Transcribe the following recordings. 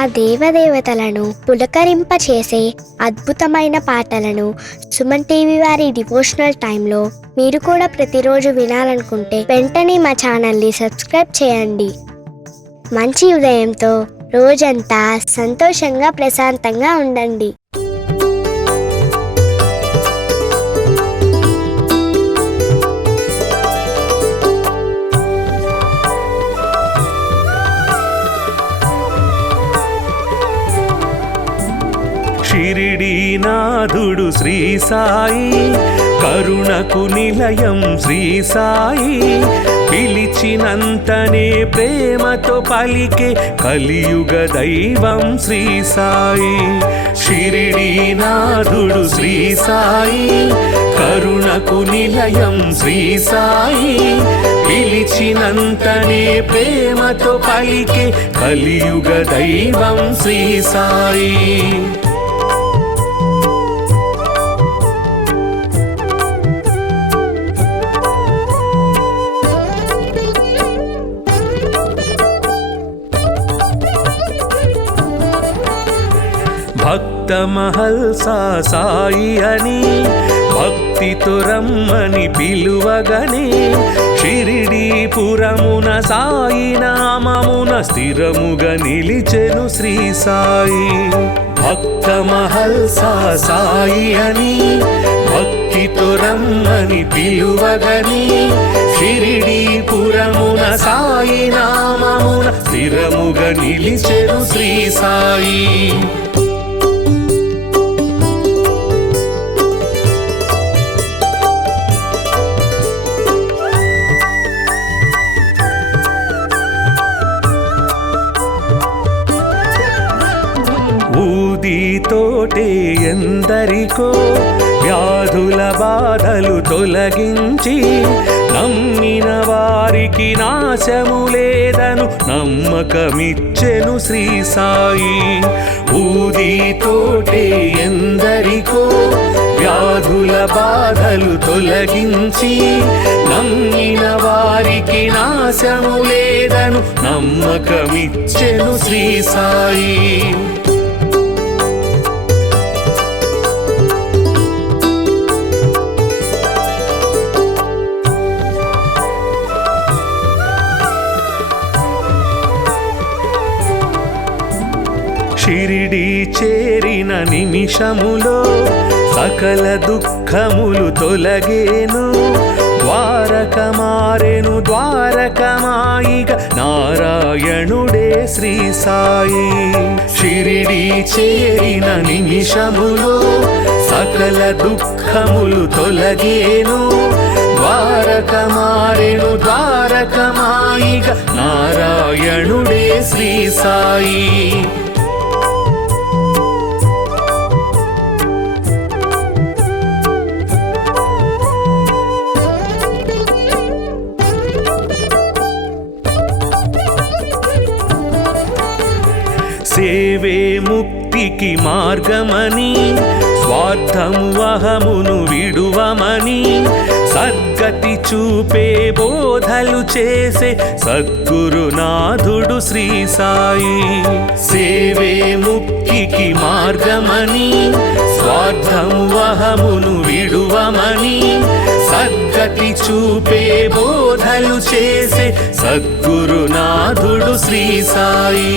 ఆ దేవదేవతలను పులకరింపచేసే అద్భుతమైన పాటలను సుమన్ టీవీ వారి డివోషనల్ టైంలో మీరు కూడా ప్రతిరోజు వినాలనుకుంటే వెంటనే మా ఛానల్ని సబ్స్క్రైబ్ చేయండి. మంచి ఉదయంతో రోజంతా సంతోషంగా ప్రశాంతంగా ఉండండి. షిరిడీనాథుడు శ్రీ సాయి, కరుణకు నిలయం శ్రీ సాయి, పిలిచినంతనే ప్రేమతో పలికే కలియుగ దైవం శ్రీ సాయి. షిరిడీనాథుడు శ్రీ సాయి, కరుణకు నిలయం శ్రీ సాయి, పిలిచినంతనే ప్రేమతో పలికే కలియుగ దైవం శ్రీ సాయి. భక్త మహల్సా సాయి అని భక్తితో రమ్మని పిలువగనే, షిరిడీపురమున సాయి నామమున స్థిరముగా నిలిచెను శ్రీ సాయి. భక్త మహల్సా సాయి అని భక్తితో రమ్మని పిలువగనే, షిరిడీపురమున సాయి నామమున స్థిరముగా నిలిచెను శ్రీ సాయి. ఊదితోటే ఎందరికో వ్యాధుల బాధలు తొలగించి, నమ్మిన వారికి నాశము లేదను నమ్మకమిచ్చెను శ్రీ సాయి. ఊదితోటే ఎందరికో వ్యాధుల బాధలు తొలగించి, నమ్మిన వారికి నాశము లేదను నమ్మకమిచ్చెను శ్రీ సాయి. షిరిడీ చేరిన నిమిషములో సకల దుఃఖములు తొలగేను, ద్వారక మారెను ద్వారకమాయిగ నారాయణుడే శ్రీ సాయి. షిరిడీ చేరిన నిమిషములో సకల దుఃఖములు తొలగేను, ద్వారక మారెను ద్వారకమాయిగ నారాయణుడే శ్రీ సాయి. సేవే ముక్తికి మార్గమని, స్వార్థము అహమును విడువమని, సద్గతి చూపే బోధలు చేసే సద్గురునాథుడు శ్రీ సాయి. సేవే ముక్తికి మార్గమని, స్వార్థము అహమును విడువమని, సద్గతి చూపే బోధలు చేసే సద్గురునాథుడు శ్రీ సాయి.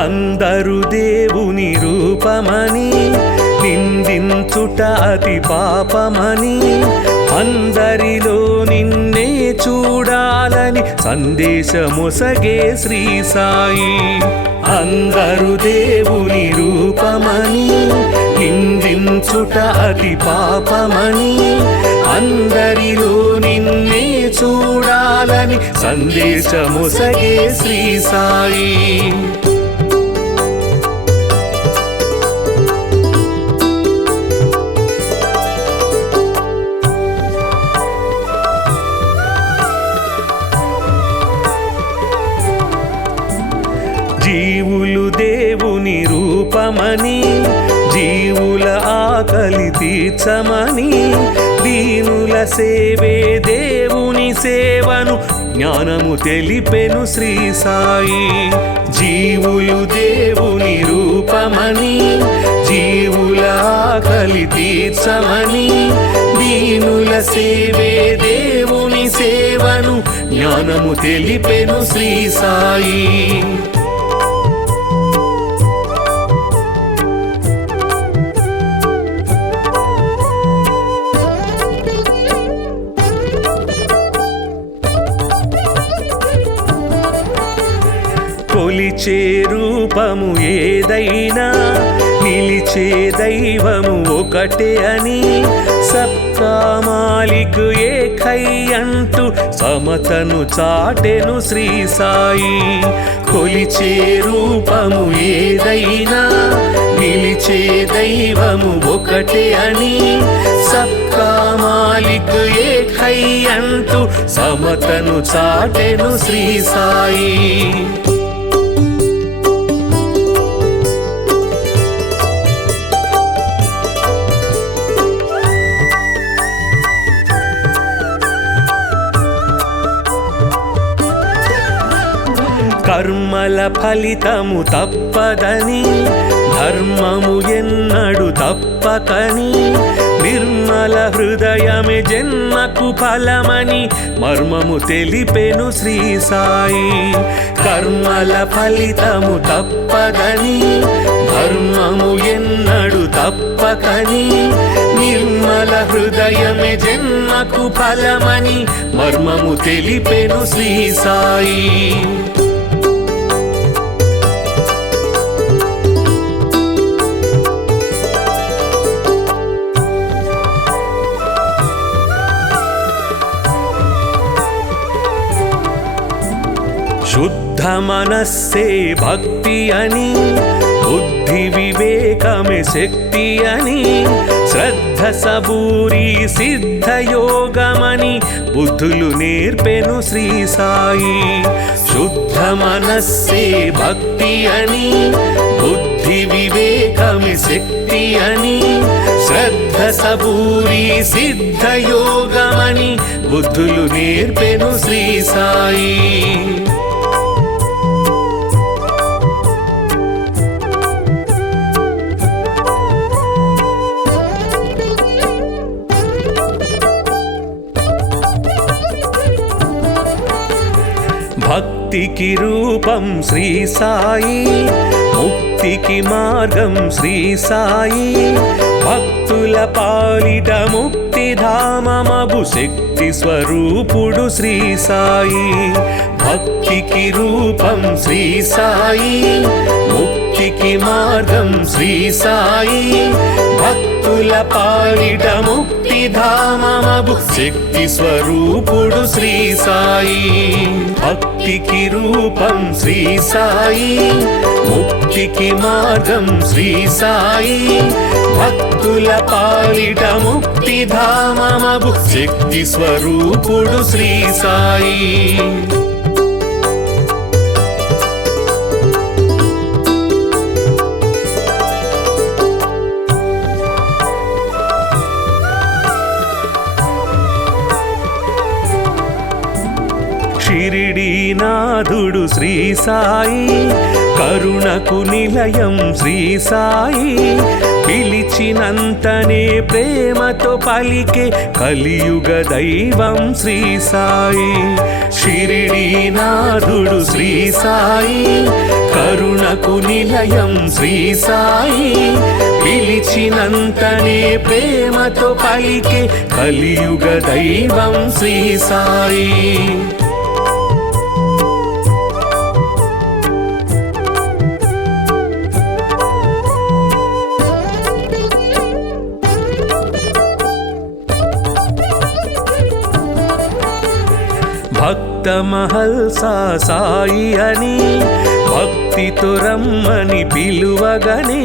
అందరు దేవుని రూపమని నిందించుట అతి పాపమని, అందరిలో నిన్నే చూడాలని సందేశమొసగే శ్రీ సాయి. అందరు దేవుని రూపమని నిందించుట అతి పాపమని, అందరిలో నిన్నే చూడాలని సందేశమొసగే శ్రీ సాయి. జీవులు దేవుని రూపమని జీవుల ఆకలి తీర్చమని దీనుల సేవే దేవుని సేవను జ్ఞానము తెలిపెను శ్రీ సాయి. జీవులు దేవుని రూపమని జీవుల ఆకలి తీర్చమని దీనుల సేవే దేవుని సేవను జ్ఞానము తెలిపెను శ్రీ సాయి. కొలిచే రూపము ఏదైనా నిలిచే దైవము ఒకటే అని సబ్కా మాలిక్ ఏకై అంటూ సమతను చాటెను శ్రీ సాయి. కొలిచే రూపము ఏదైనా నిలిచే దైవము ఒకటే అని సబ్కా మాలిక్ ఏకై అంటూ సమతను చాటెను శ్రీ సాయి. కర్మల ఫలితము తప్పదని ధర్మము ఎన్నడు తప్పకని నిర్మల హృదయమే జన్మకు ఫలమని మర్మము తెలిపెను శ్రీ సాయి. కర్మల ఫలితము తప్పదని ధర్మము ఎన్నడు తప్పకని నిర్మల హృదయమే జన్మకు ఫలమని మర్మము తెలిపెను శ్రీ సాయి. శుద్ధ మనస్సే భక్తి అని బుద్ధి వివేకమే శక్తి అని శ్రద్ధ సబూరి సిద్ధయోగమని బుద్ధులు నేర్పెను శ్రీ సాయి. శుద్ధ మనస్సే భక్తి అని బుద్ధి వివేకమే శక్తి అని శ్రద్ధ సబూరి సిద్ధయోగమని బుద్ధులు నేర్పెను శ్రీ సాయి. భక్తికి రూపం శ్రీ సాయి ముక్తికి మార్గం శ్రీ సాయి. భక్తుల పాలిట ముక్తిధామమగు శక్తి స్వరూపుడు శ్రీ సాయి. భక్తికి రూపం శ్రీ సాయి ముక్తికి మార్గం శ్రీ సాయి. భక్తుల పాలిట ముక్తిధామమగు శక్తి స్వరూపుడు శ్రీ సాయి. భక్తికి రూపం శ్రీ సాయి ముక్తికి మార్గం శ్రీ సాయి. భక్తుల పాలిట ముక్తిధామమగు శక్తి స్వరూపుడు శ్రీ సాయి. షిరిడీనాథుడు శ్రీ సాయి కరుణకు నిలయం శ్రీ సాయి. పిలిచినంతనే ప్రేమతో పలికే కలియుగ దైవం శ్రీ సాయి. షిరిడీనాథుడు శ్రీ సాయి కరుణకు నిలయం శ్రీ సాయి. పిలిచినంతనే ప్రేమతో పలికే కలియుగ దైవం శ్రీ సాయి. భక్త మహల్సా సాయి అని భక్తితో రమ్మని పిలువగనే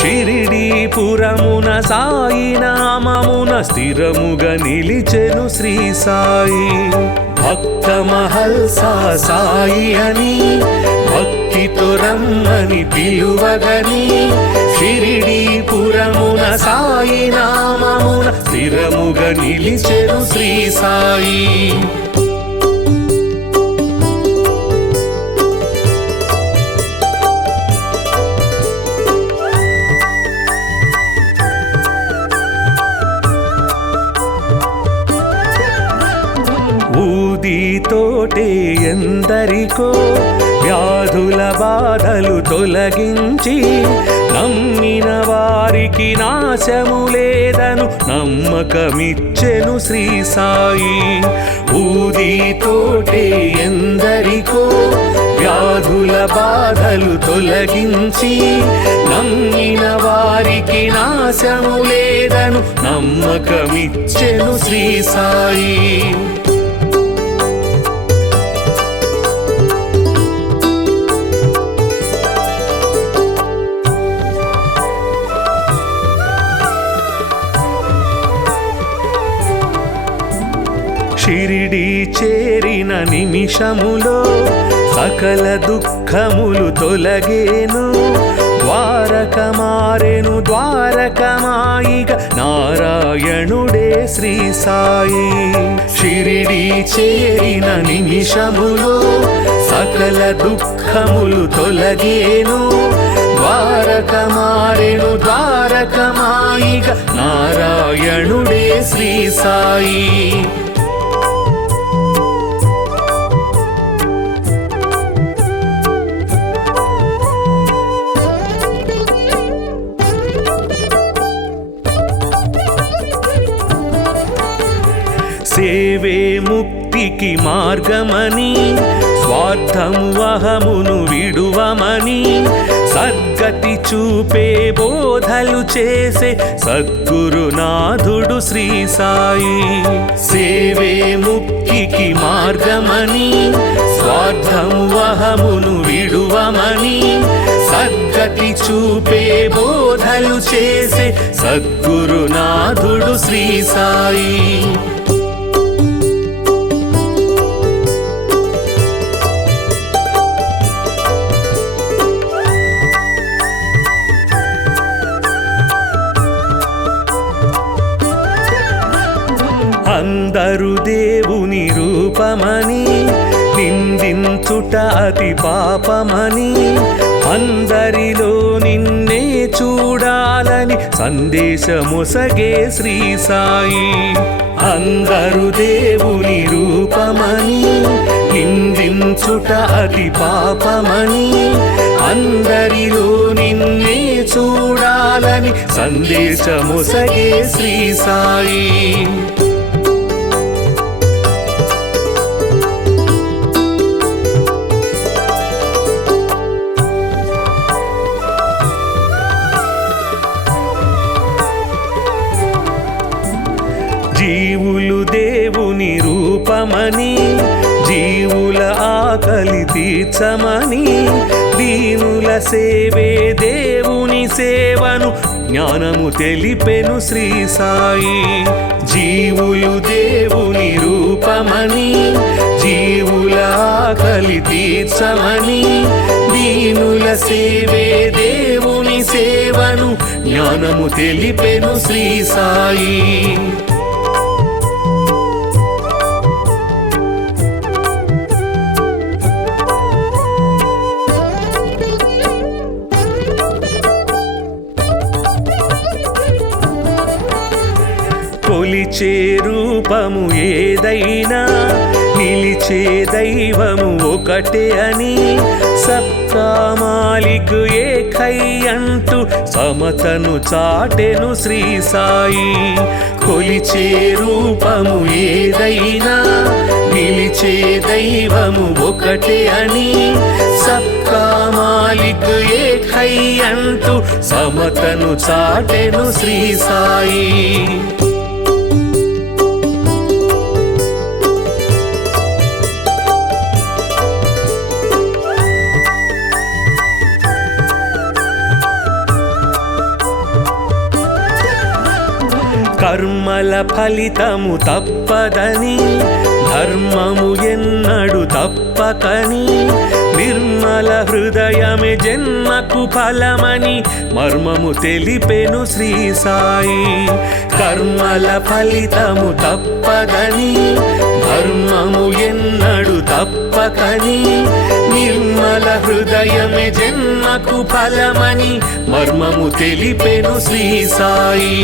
షిరిడీపురమున సాయి నామమున స్థిరముగా నిలిచెను శ్రీ సాయి. భక్త మహల్సా సాయి అని భక్తితో అని పిలువగని షిరిడీపురమున సాయి నామమున స్థిరముగా నిలిచెను శ్రీ సాయి. ఊదితోటే ఎందరికో వ్యాధుల బాధలు తొలగించి నమ్మిన వారికి నాశము లేదను నమ్మకమిచ్చెను శ్రీ సాయి. ఊదితోటే ఎందరికో వ్యాధుల బాధలు తొలగించి నమ్మిన వారికి నాశము లేదను నమ్మకమిచ్చెను శ్రీ సాయి. షిరిడి చేరిన నిమిషములో సకల దుఃఖములు తొలగేను. ద్వారక మారెను ద్వారకమాయిగ నారాయణుడే శ్రీ సాయి. షిరిడి చేరిన నిమిషములో సకల దుఃఖములు తొలగేను. ద్వారక మారెను ద్వారకమాయిగ నారాయణుడే శ్రీ సాయి. సేవే ముక్తికి మార్గమని స్వార్థము అహమును విడువమని సద్గతి చూపే బోధలు చేసే సద్గురునాథుడు శ్రీ సాయి. సేవే ముక్తికి మార్గమని స్వార్థము అహమును విడువమని సద్గతి చూపే బోధలు చేసే సద్గురునాథుడు శ్రీ సాయి. అందరు దేవుని రూపమని నిందించుట అతి పాపమని అందరిలో నిన్నే చూడాలని సందేశమొసగే శ్రీ సాయి. అందరు దేవుని రూపమని నిందించుట అతి పాపమని అందరిలో నిన్నే చూడాలని సందేశమొసగే శ్రీ సాయి. జీవులు దేవుని రూపమని జీవుల ఆకలి తీర్చమని దీనుల సేవే దేవుని సేవను జ్ఞానము తెలిపెను శ్రీ సాయి. జీవులు దేవుని రూపమని జీవుల ఆకలి తీర్చమని దీనుల సేవే దేవుని సేవను జ్ఞానము తెలిపెను శ్రీ సాయి. కొలిచే రూపము ఏదైనా నిలిచే దైవము ఒకటే అని సబ్కా మాలిక్ ఏకై అంటూ సమతను చాటెను శ్రీ సాయి. కొలిచే రూపము ఏదైనా నిలిచే దైవము ఒకటే అని సబ్కా మాలిక్ ఏకై అంటూ సమతను చాటెను శ్రీ సాయి. కర్మల ఫలితము తప్పదని ధర్మము ఎన్నడు తప్పకని నిర్మల హృదయమే జన్మకు ఫలమని మర్మము తెలిపెను శ్రీ సాయి. కర్మల ఫలితము తప్పదని ధర్మము ఎన్నడు తప్పకని నిర్మల హృదయమే జన్మకు ఫలమని మర్మము తెలిపెను శ్రీ సాయి.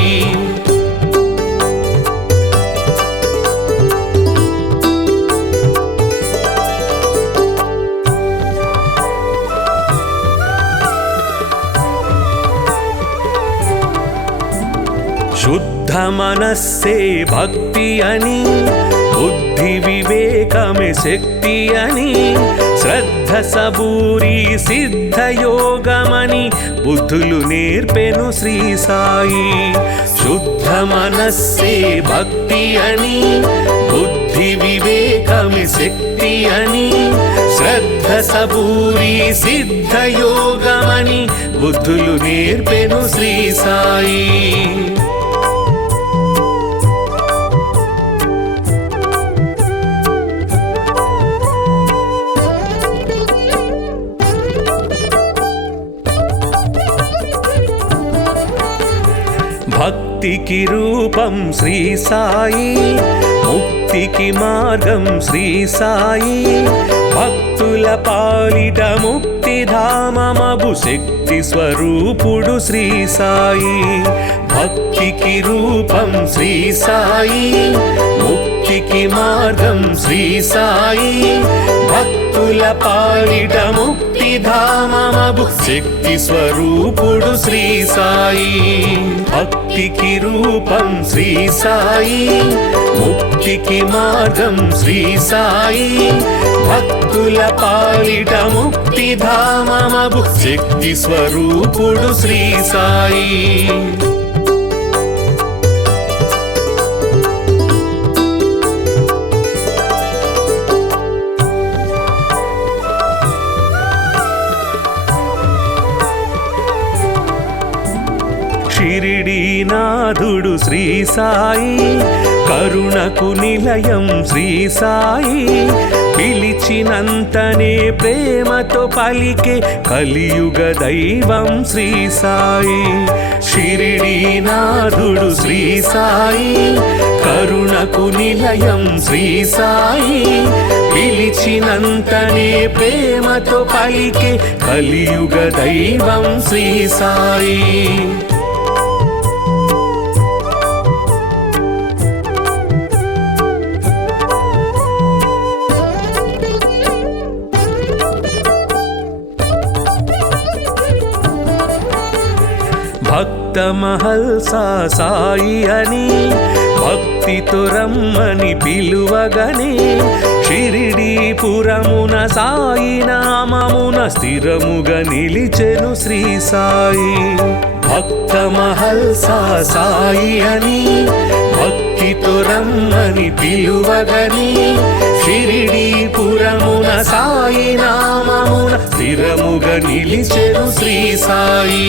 శుద్ధ మనస్సే భక్తి అని బుద్ధి వివేకమే శక్తి అని శ్రద్ధ సబూరి సిద్ధయోగమని బుద్ధులు నేర్పెను శ్రీ సాయి. శుద్ధ మనస్సే భక్తి అని బుద్ధి వివేకమే శక్తి అని శ్రద్ధ సబూరి సిద్ధయోగమని బుద్ధులు నేర్పెను శ్రీ సాయి. భక్తికి రూపం శ్రీ సాయి, ముక్తికి మార్గం శ్రీ సాయి. భక్తుల పాలిట ముక్తిధామమగు శక్తి స్వరూపుడు శ్రీ సాయి. భక్తికి రూపం శ్రీ సాయి, ముక్తికి మార్గం శ్రీ సాయి. భక్తుల పాలిట ముక్తిధామమగు శక్తి స్వరూపుడు శ్రీ సాయి. భక్తికి రూపం శ్రీ సాయి, ముక్తికి మార్గం శ్రీ సాయి. భక్తుల పాలిట ముక్తిధామమగు శక్తి స్వరూపుడు శ్రీ సాయి. షిరిడీనాథుడు శ్రీ సాయి, కరుణకు నిలయం శ్రీ సాయి. పిలిచినంతనే ప్రేమతో పలికే కలియుగ దైవం శ్రీ సాయి. షిరిడీనాథుడు శ్రీ సాయి, కరుణకు నిలయం శ్రీ సాయి. పిలిచినంతనే ప్రేమతో పలికే కలియుగ దైవం శ్రీ సాయి. భక్త మహల్సా సాయి అని భక్తితో రమ్మని పిలువగనే షిరిడీపురమున సాయి నామమున స్థిరముగా నిలిచెను శ్రీ సాయి. భక్త మహల్సా సాయి అని భక్తితో రమ్మని పిలువగనే షిరిడీపురమున సాయి నామమున స్థిరముగా నిలిచెను శ్రీ సాయి.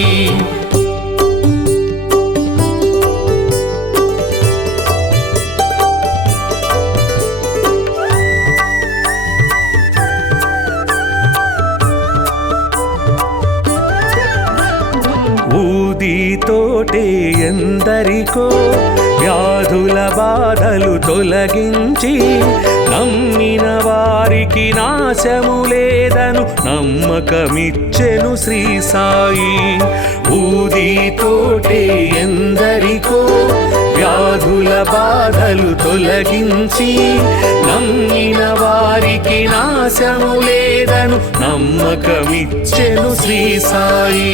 ఊదితోటే ఎందరికో వ్యాధుల బాధలు తొలగించి నమ్మిన వారికి నాశము లేదను నమ్మకమిచ్చెను శ్రీ సాయి. ఊదితోటే ఎందరికో వ్యాధుల బాధలు తొలగించి నమ్మిన వారికి నాశము లేదను నమ్మకమిచ్చెను శ్రీ సాయి.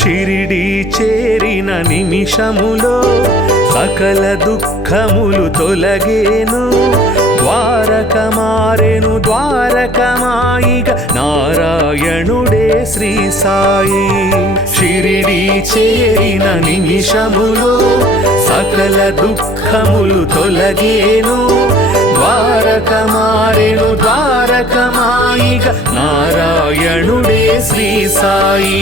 షిరిడీ చేరిన నిమిషములో సకల దుఃఖములు తొలగేను. ద్వారక మారెను ద్వారకమాయిగ నారాయణుడే శ్రీ సాయి. షిరిడి చేరిన నిమిషములో సకల దుఃఖములు తొలగేను. ద్వారక మారెను ద్వారకమాయిగ నారాయణుడే శ్రీ సాయి.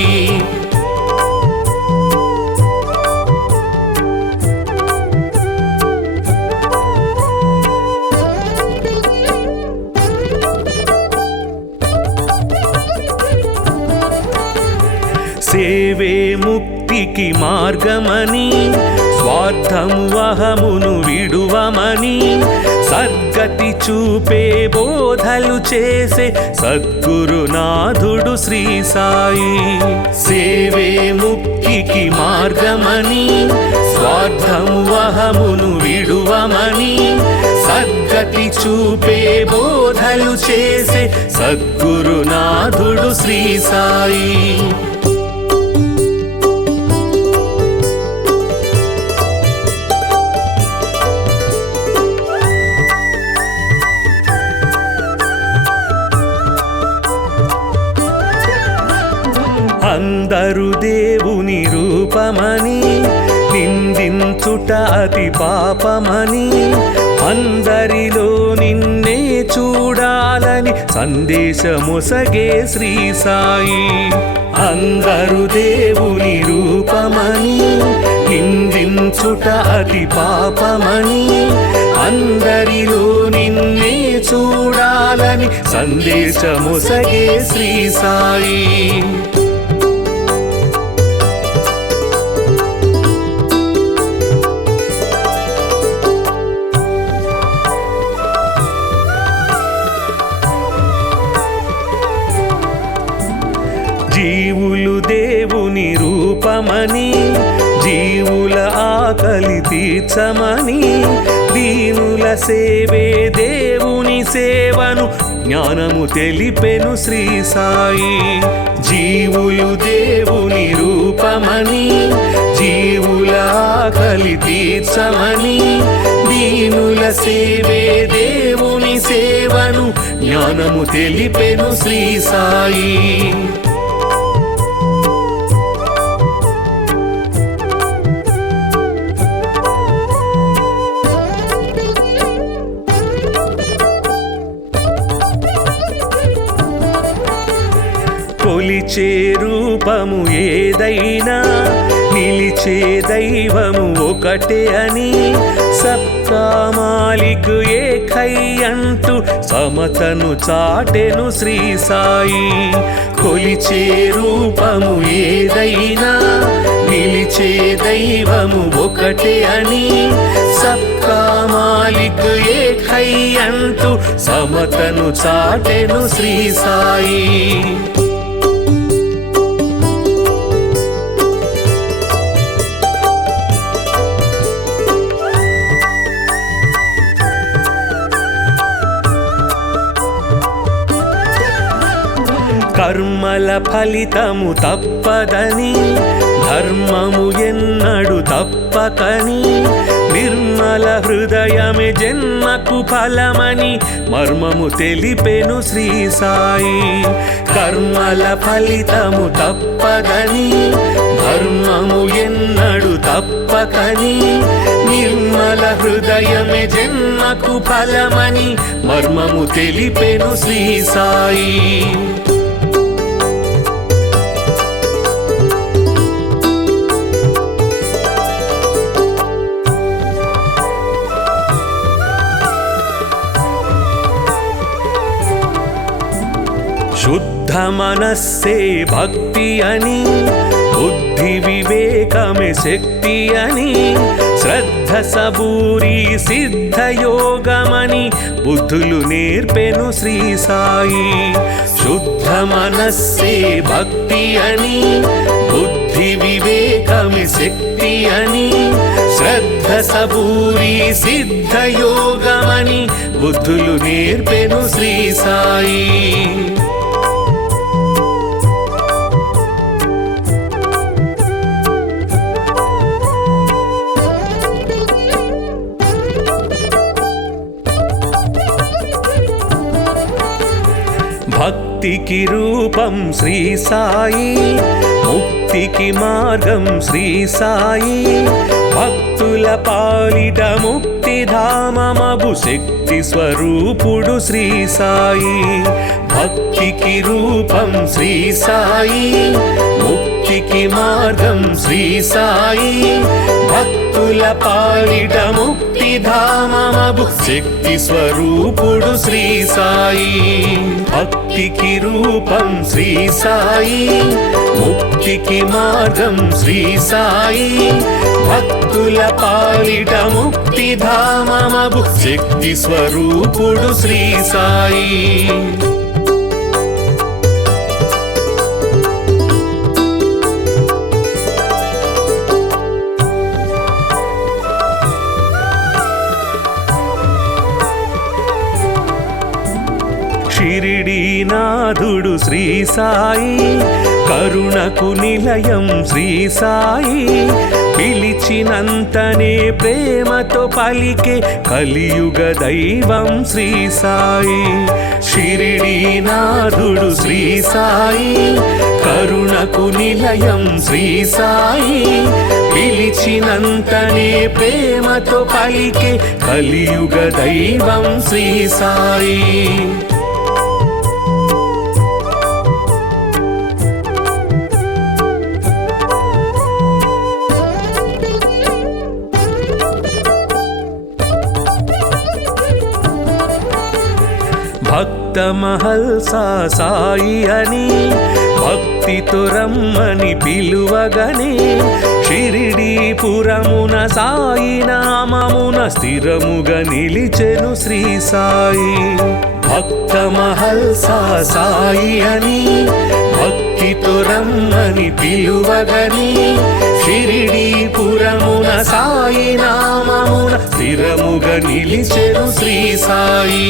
సేవే ముక్తికి మార్గమని స్వార్థము అహమును విడువమని సద్గతి చూపే బోధలు చేసే సద్గురునాథుడు శ్రీ సాయి. సేవే ముక్తికి మార్గమని స్వార్థము అహమును విడువమని సద్గతి చూపే బోధలు చేసే సద్గురునాథుడు శ్రీ సాయి. అందరు దేవుని రూపమని నిందించుట అతి పాపమని అందరిలో నిన్నే చూడాలని సందేశమొసగే శ్రీ సాయి. అందరు దేవుని రూపమని నిందించుట అతి పాపమని అందరిలో నిన్నే చూడాలని సందేశమొసగే శ్రీ సాయి. జీవులు దేవుని రూపమని జీవుల ఆకలి తీర్చమని దీనుల సేవే దేవుని సేవను జ్ఞానము తెలిపెను శ్రీ సాయి. జీవులు దేవుని రూపమని జీవుల ఆకలి తీర్చమని దీనుల సేవే దేవుని సేవను జ్ఞానము తెలిపెను శ్రీ సాయి. కొలిచే రూపము ఏదైనా నిలిచే దైవము ఒకటే అని సబ్కా మాలిక్ ఏకై అంటూ సమతను చాటెను శ్రీ సాయి. కొలిచే రూపము ఏదైనా నిలిచే దైవము ఒకటే అని సబ్కా మాలిక్ ఏకై అంటూ సమతను చాటెను శ్రీ సాయి. కర్మల ఫలితము తప్పదని ధర్మము ఎన్నడు తప్పకని నిర్మల హృదయమే జన్మకు ఫలమని మర్మము తెలిపెను శ్రీ సాయి. కర్మల ఫలితము తప్పదని ధర్మము ఎన్నడు తప్పకని నిర్మల హృదయమే జన్మకు ఫలమని మర్మము తెలిపెను శ్రీ సాయి. శుద్ధ మనస్సే భక్తి అని బుద్ధి వివేకమే శక్తి అని శ్రద్ధ సబూరి సిద్ధయోగమని బుద్ధులు నేర్పెను శ్రీ సాయి. శుద్ధ మనస్సే భక్తి అని బుద్ధి వివేకమే శక్తి అని శ్రద్ధ సబూరి సిద్ధయోగమని బుద్ధులు నేర్పెను శ్రీ సాయి. భక్తికి రూపం శ్రీ సాయి, ముక్తికి మార్గం శ్రీ సాయి, భక్తుల పాలిట ముక్తిధామమగు శక్తి స్వరూపుడు శ్రీ సాయి. భక్తికి రూపం శ్రీ సాయి, ముక్తికి మార్గం శ్రీ సాయి, భక్తుల పాలిట ముక్తిధామమగు శక్తి స్వరూపుడు శ్రీ సాయి. భక్తికి రూపం శ్రీ సాయి, ముక్తికి మార్గం శ్రీ సాయి, భక్తుల పాలిట ముక్తిధామమగు శక్తి స్వరూపుడు శ్రీ సాయి. షిరిడీనాథుడు శ్రీ సాయి, కరుణకు నిలయం శ్రీ సాయి, పిలిచినంతనే ప్రేమతో పలికే కలియుగ దైవం శ్రీ సాయి. షిరిడీనాథుడు శ్రీ సాయి, కరుణకు నిలయం శ్రీ సాయి, పిలిచినంతనే ప్రేమతో పలికే కలియుగ దైవం శ్రీ సాయి. భక్త మహల్సా సాయి అని భక్తితో రమ్మని పిలువగనే, షిరిడీపురమున సాయి నామమున స్థిరముగా నిలిచెను శ్రీ సాయి. భక్త మహల్సా సాయి అని భక్తితో రమ్మని పిలువగనే, షిరిడీపురమున సాయి నామమున స్థిరముగా నిలిచెను శ్రీ సాయి.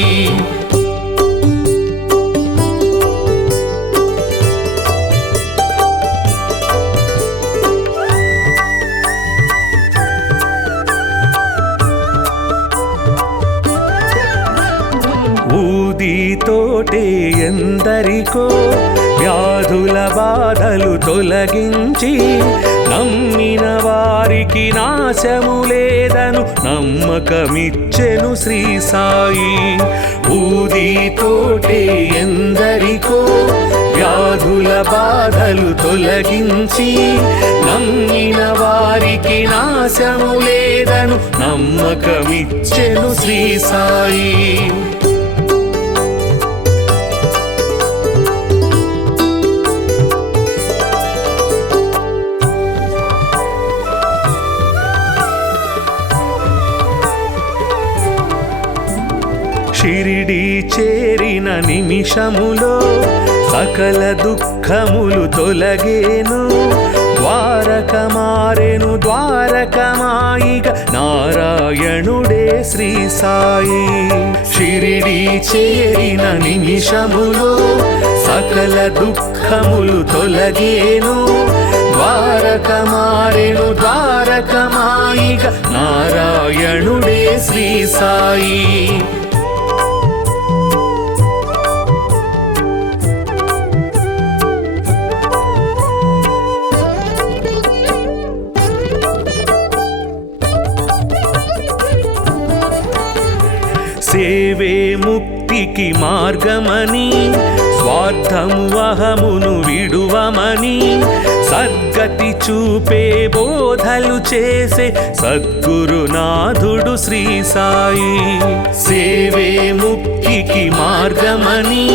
ఊదితోటే ఎందరికో వ్యాధుల బాధలు తొలగించి, నమ్మిన వారికి నాశము లేదను నమ్మకమిచ్చెను శ్రీ సాయి. ఊదితోటే ఎందరికో వ్యాధుల బాధలు తొలగించి, నమ్మిన వారికి నాశము లేదను నమ్మకమిచ్చెను శ్రీ సాయి. షిరిడీ చేరిన నిమిషములో సకల దుఃఖములు తొలగేను, ద్వారక మారెను ద్వారకమాయిగ నారాయణుడే శ్రీ సాయి. షిరిడీ చేరిన నిమిషములో సకల దుఃఖములు తొలగేను, ద్వారక మారెను ద్వారకమాయిగ నారాయణుడే శ్రీ సాయి. సేవే ముక్తికి మార్గమని, స్వార్థము అహమును విడువమని, సద్గతి చూపే బోధలు చేసే సద్గురునాథుడు శ్రీ సాయి. సేవే ముక్తికి మార్గమని,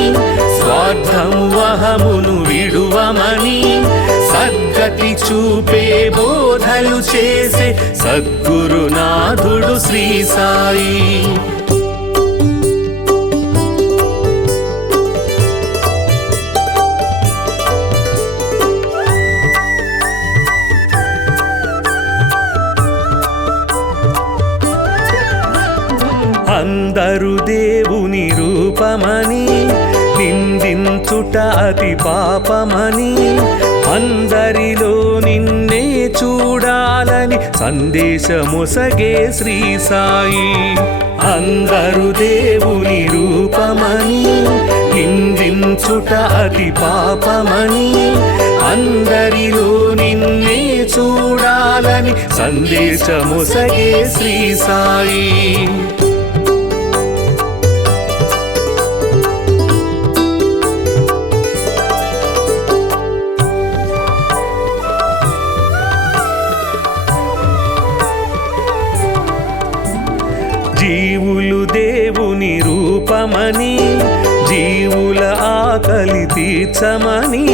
స్వార్థము అహమును విడువమని, సద్గతి చూపే బోధలు చేసే సద్గురునాథుడు శ్రీ సాయి. అందరు దేవుని రూపమని నిందించుట అతి పాపమని, అందరిలో నిన్నే చూడాలని సందేశమొసగే శ్రీ సాయి. అందరు దేవుని రూపమని నిందించుట అతి పాపమని అందరిలో నిన్నే చూడాలని సందేశముసగే శ్రీ సాయి. జీవులు దేవుని రూపమని జీవుల ఆకలి తీర్చమని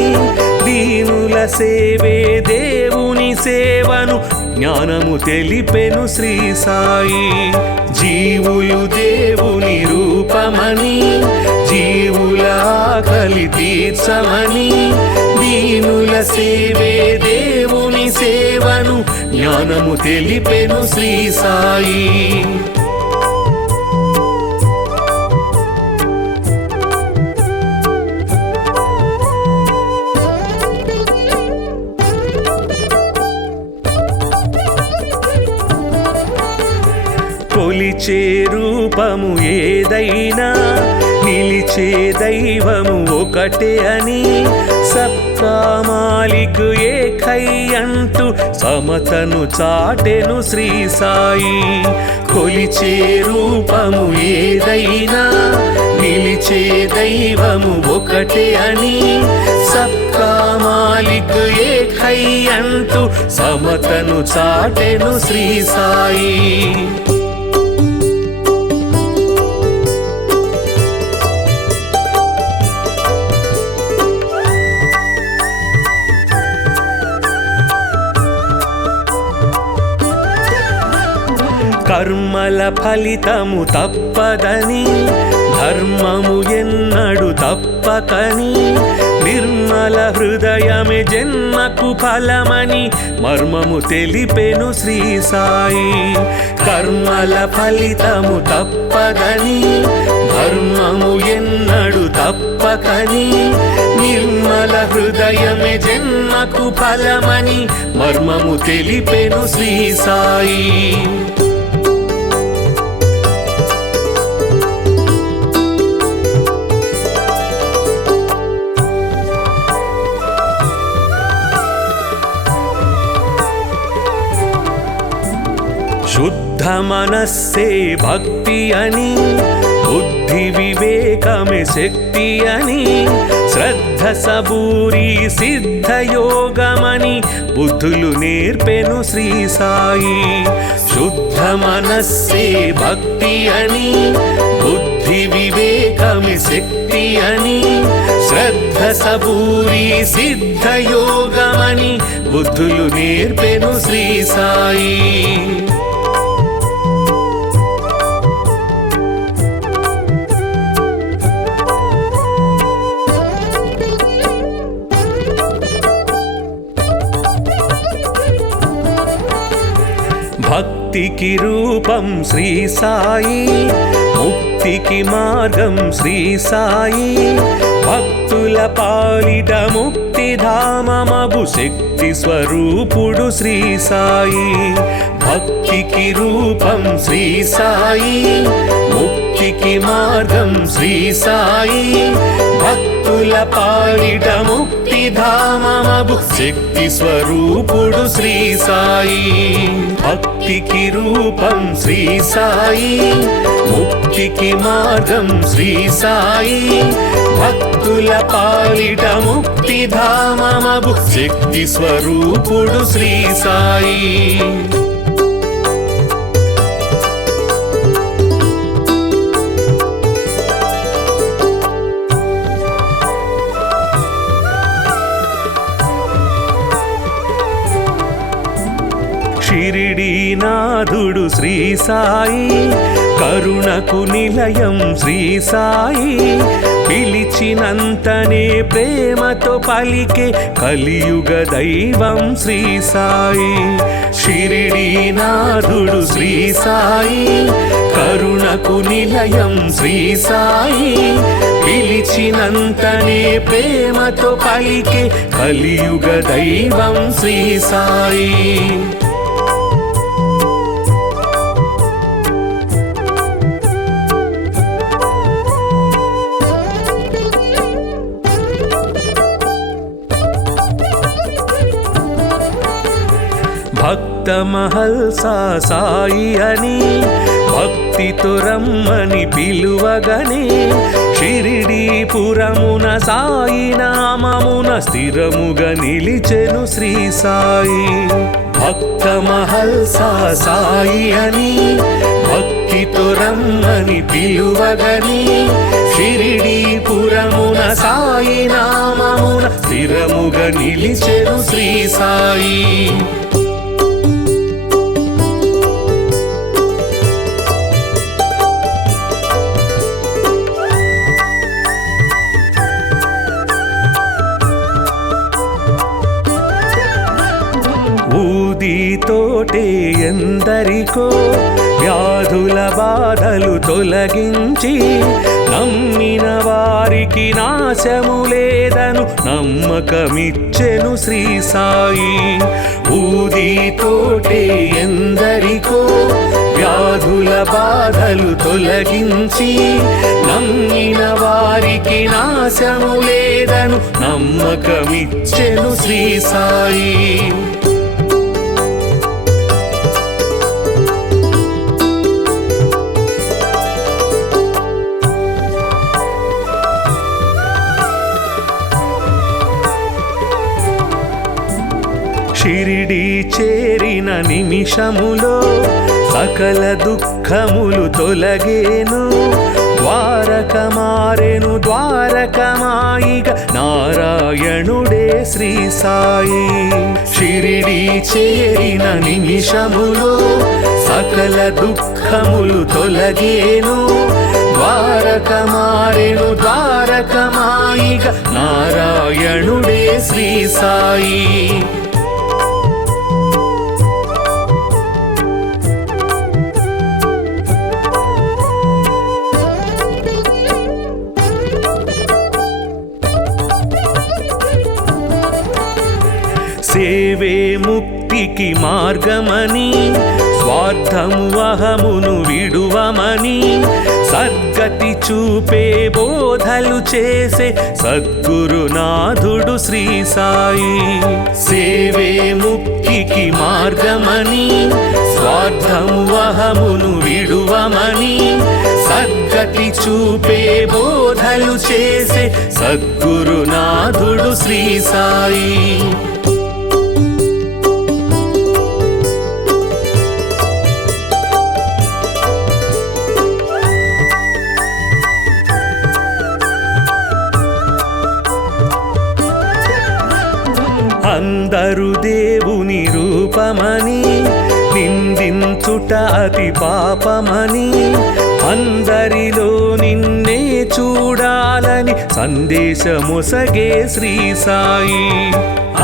దీనుల సేవే దేవుని సేవను జ్ఞానము తెలిపెను శ్రీ సాయి. జీవులు దేవుని రూపమని జీవుల ఆకలి తీర్చమని దీనుల సేవే దేవుని సేవను జ్ఞానము తెలిపెను శ్రీ సాయి. కొలిచే రూపము ఏదైనా నిలిచే దైవము ఒకటే అని సబ్కా మాలిక్ ఏకై అంటూ సమతను చాటెను శ్రీ సాయి. కొలిచే రూపము ఏదైనా నిలిచే దైవము ఒకటే అని సబ్కా మాలిక్ ఏకై అంటూ సమతను చాటెను శ్రీ సాయి. కర్మల ఫలితము తప్పదని ధర్మము ఎన్నడు తప్పకని నిర్మల హృదయమే జన్మకు ఫలమని మర్మము తెలిపెను శ్రీ సాయి. కర్మల ఫలితము తప్పదని ధర్మము ఎన్నడు తప్పకని నిర్మల హృదయమే జన్మకు ఫలమని మర్మము తెలిపెను శ్రీ సాయి. శుద్ధ మనస్సే భక్తి అని బుద్ధి వివేకమే శక్తి అని శ్రద్ధ సబూరి సిద్ధయోగమని బుద్ధులు నేర్పెను శ్రీ సాయి. శుద్ధ మనస్సే భక్తి అని బుద్ధి వివేకమే శక్తి అని శ్రద్ధ సబూరి సిద్ధయోగమని బుద్ధులు నేర్పెను శ్రీ సాయి. భక్తికి రూపం శ్రీ సాయి, ముక్తికి మార్గం శ్రీ సాయి. భక్తుల పాలిట ముక్తిధామమగు శక్తి స్వరూపుడు శ్రీ సాయి. భక్తికి రూపం శ్రీ సాయి, ముక్తికి మార్గం శ్రీ సాయి. భక్తుల పాలిట ముక్తిధామమగు శక్తి స్వరూపుడు శ్రీ సాయి. భక్తికి రూపం శ్రీ సాయి, ముక్తికి మార్గం శ్రీ సాయి. భక్తుల పాలిట ముక్తిధామమగు శక్తి స్వరూపుడు శ్రీ సాయి. షిరిడీనాథుడు శ్రీ సాయి, కరుణకు నిలయం శ్రీ సాయి. పిలిచినంతనే ప్రేమతో పలికే కలియుగ దైవం శ్రీ సాయి. షిరిడీనాథుడు శ్రీ సాయి, కరుణకు నిలయం శ్రీ సాయి. పిలిచినంతనే ప్రేమతో పలికే కలియుగ దైవం శ్రీ సాయి. భక్త మహల్సా సాయి అని భక్తితో రమ్మని పిలువగనే షిరిడీపురమున సాయి నామమున స్థిరముగా నిలిచెను శ్రీ సాయి. భక్త మహల్సా సాయి అని భక్తితో రమ్మని పిలువగని షిరిడీపురమున సాయి నామమున స్థిరముగా నిలిచెను శ్రీ సాయి. ఊదితోటే ఎందరికో వ్యాధుల బాధలు తొలగించి నమ్మిన వారికి నాశము లేదను నమ్మకమిచ్చెను శ్రీ సాయి. ఊదితోటే ఎందరికో వ్యాధుల బాధలు తొలగించి నమ్మిన వారికి నాశము లేదను నమ్మకమిచ్చెను శ్రీ సాయి. షిరిడి చేరిన నిమిషములో సకల దుఃఖములు తొలగేను. ద్వారక మారెను ద్వారకమాయిగ నారాయణుడే శ్రీ సాయి. షిరిడి చేరిన నిమిషములో సకల దుఃఖములు తొలగేను. ద్వారక మారెను ద్వారకమాయిగ నారాయణుడే శ్రీ సాయి. సేవే ముక్తికి మార్గమని స్వార్థము అహమును విడువమని సద్గతి చూపే బోధలు చేసే సద్గురునాథుడు శ్రీ సాయి. సేవే ముక్తికి మార్గమని స్వార్థము అహమును విడువమని సద్గతి చూపే బోధలు చేసే సద్గురునాథుడు శ్రీ సాయి. అందరు దేవుని రూపమని నిందించుట అతి పాపమని అందరిలో నిన్నే చూడాలని సందేశమొసగే శ్రీ సాయి.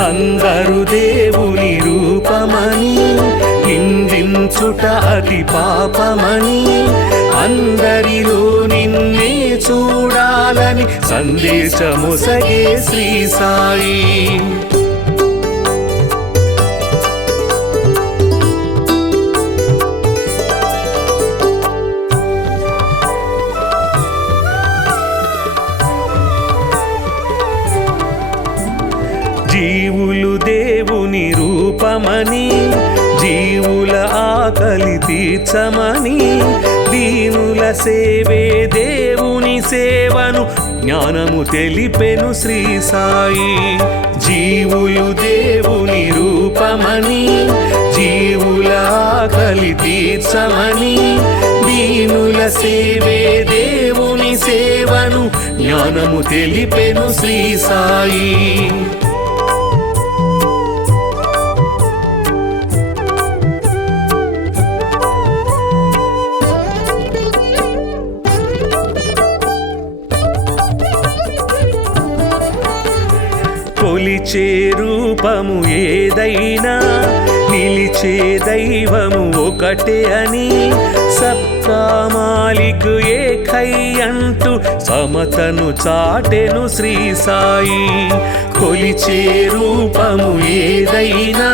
అందరు దేవుని రూపమని నిందించుట అతి పాపమని అందరిలో నిన్నే చూడాలని సందేశమొసగే శ్రీ సాయి. జీవులు దేవుని రూపమని జీవుల ఆకలి తీర్చమని దీనుల సేవే దేవుని సేవను జ్ఞానము తెలిపెను శ్రీ సాయి. జీవులు దేవుని రూపమని జీవుల ఆకలి తీర్చమని దీనుల సేవే దేవుని సేవను జ్ఞానము తెలిపెను శ్రీ సాయి. కొలిచే రూపము ఏదైనా నిలిచే దైవము ఒకటే అని సబ్కా మాలిక్ ఏకై అంటూ సమతను చాటెను శ్రీ సాయి. కొలిచే రూపము ఏదైనా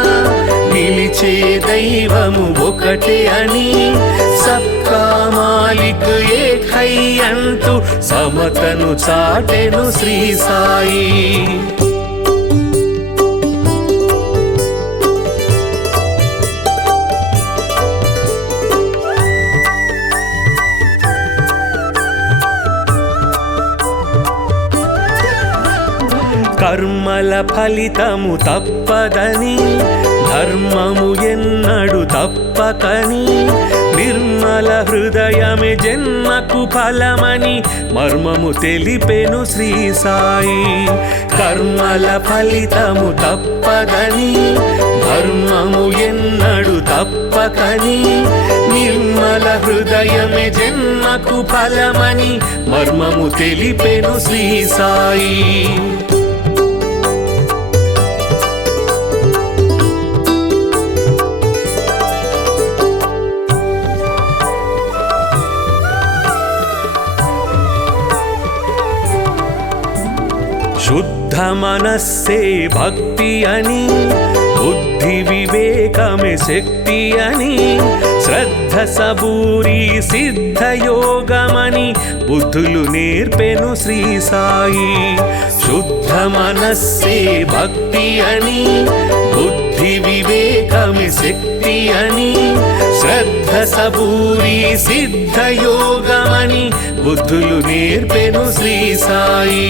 నిలిచే దైవము ఒకటే అని సబ్కా మాలిక్ ఏకై అంటూ సమతను చాటెను శ్రీ సాయి. కర్మల ఫలితము తప్పదని ధర్మము ఎన్నడు తప్పకని నిర్మల హృదయమే జన్మకు ఫలమని మర్మము తెలిపెను శ్రీ సాయి. కర్మల ఫలితము తప్పదని ధర్మము ఎన్నడు తప్పకని నిర్మల హృదయమే జన్మకు ఫలమని మర్మము తెలిపెను శ్రీ సాయి. శుద్ధ మనస్సే భక్తి అని బుద్ధి వివేకమే శక్తి అని శ్రద్ధ సబూరి సిద్ధయోగమని బుద్ధులు నేర్పెను శ్రీ సాయి. శుద్ధ మనస్సే భక్తి అని బుద్ధి వివేకమే శక్తి అని శ్రద్ధ సబూరి సిద్ధయోగమని బుద్ధులు నేర్పెను శ్రీ సాయి.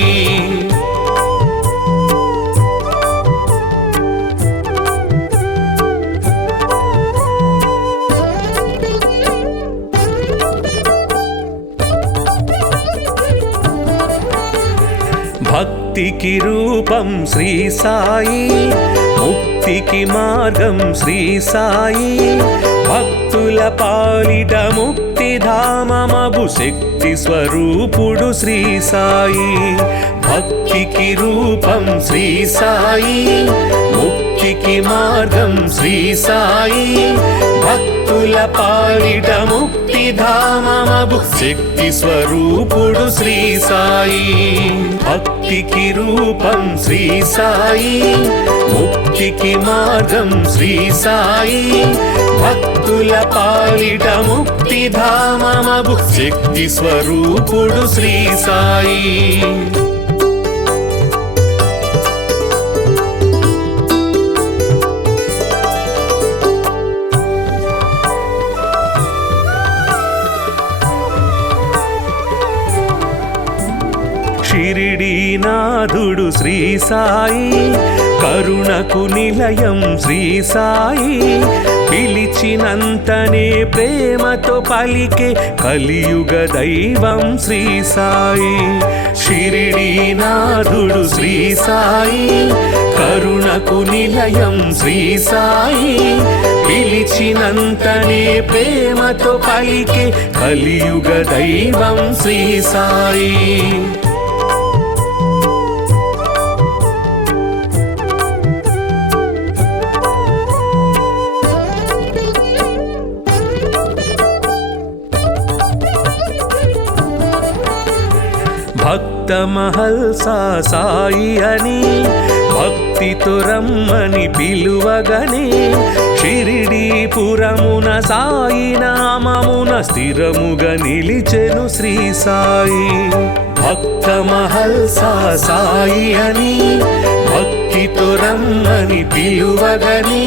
భక్తికి రూపం శ్రీ సాయి, ముక్తికి మార్గం శ్రీ సాయి. భక్తుల పాలిట ముక్తిధామమగు శక్తి స్వరూపుడు శ్రీ సాయి. భక్తికి రూపం శ్రీ సాయి, ముక్తికి మార్గం శ్రీ సాయి. భక్తుల పాలిట ముక్తిధామమగు శక్తి స్వరూపుడు శ్రీ సాయి. భక్తికి రూపం శ్రీ సాయి, ముక్తికి మార్గం శ్రీ సాయి. భక్తుల పాలిట ముక్తిధామమగు శక్తి స్వరూపుడు శ్రీ సాయి. షిరిడీనాథుడు శ్రీ సాయి, కరుణకు నిలయం శ్రీ సాయి. పిలిచినంతనే ప్రేమతో పలికే కలియుగ దైవం శ్రీ సాయి. షిరిడీనాథుడు శ్రీ సాయి, కరుణకు నిలయం శ్రీ సాయి. పిలిచినంతనే ప్రేమతో పలికే కలియుగ దైవం శ్రీ సాయి. భక్త మహల్సా సాయి అని భక్తితో రమ్మని పిలువగనే షిరిడీపురమున సాయి నామమున స్థిరముగా నిలిచెను శ్రీ సాయి. భక్త మహల్సా సాయి అని భక్తితో రమ్మని పిలువగనే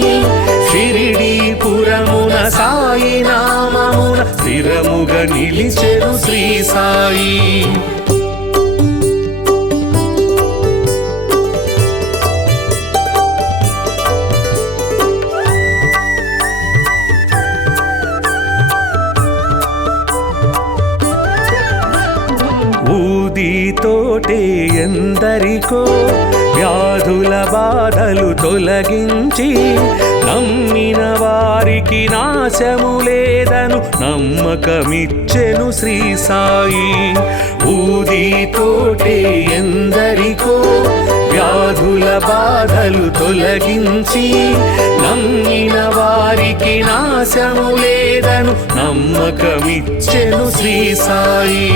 షిరిడీపురమున సాయి నామమున స్థిరముగా నిలిచెను శ్రీ సాయి. ఊదితోటే ఎందరికో వ్యాధుల బాధలు తొలగించి నమ్మిన వారికి నాశము లేదను నమ్మకమిచ్చెను శ్రీ సాయి. ఊదితోటే ఎందరికో వ్యాధుల బాధలు తొలగించి నమ్మిన వారికి నాశము లేదను నమ్మకమిచ్చెను శ్రీ సాయి.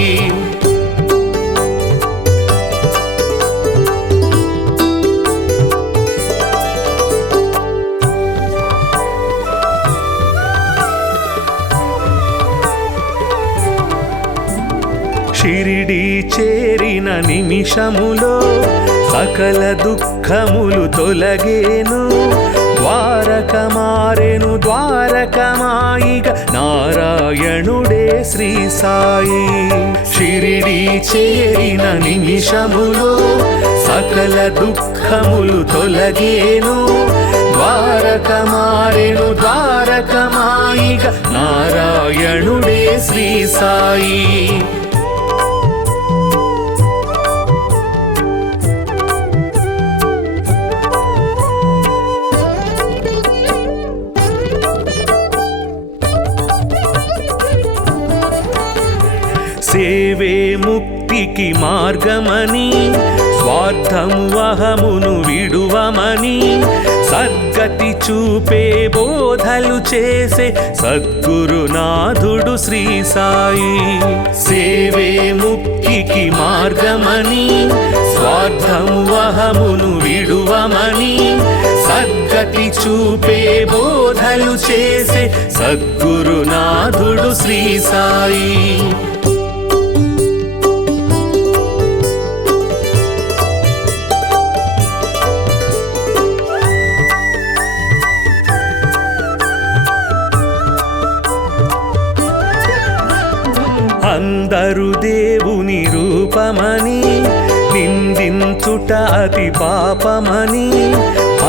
షిరిడీ చేరిన నిమిషములో సకల దుఃఖములు తొలగేను. ద్వారక ద్వారకమారెను ద్వారకమాయిగ నారాయణుడే శ్రీ సాయి. షిరిడి చేరిన నిమిషములో సకల దుఃఖములు తొలగేను. ద్వారకమారెను ద్వారకమాయిగ నారాయణుడే శ్రీ సాయి. సేవే ముక్తికి మార్గమని స్వార్థము అహమును విడువమని సద్గతి చూపే బోధలు చేసే సద్గురునాథుడు శ్రీ సాయి. సేవే ముక్తికి మార్గమని స్వార్థము అహమును విడువమని సద్గతి చూపే బోధలు చేసే సద్గురునాథుడు శ్రీ సాయి. అందరు దేవుని రూపమని నిందించుట అతి పాపమని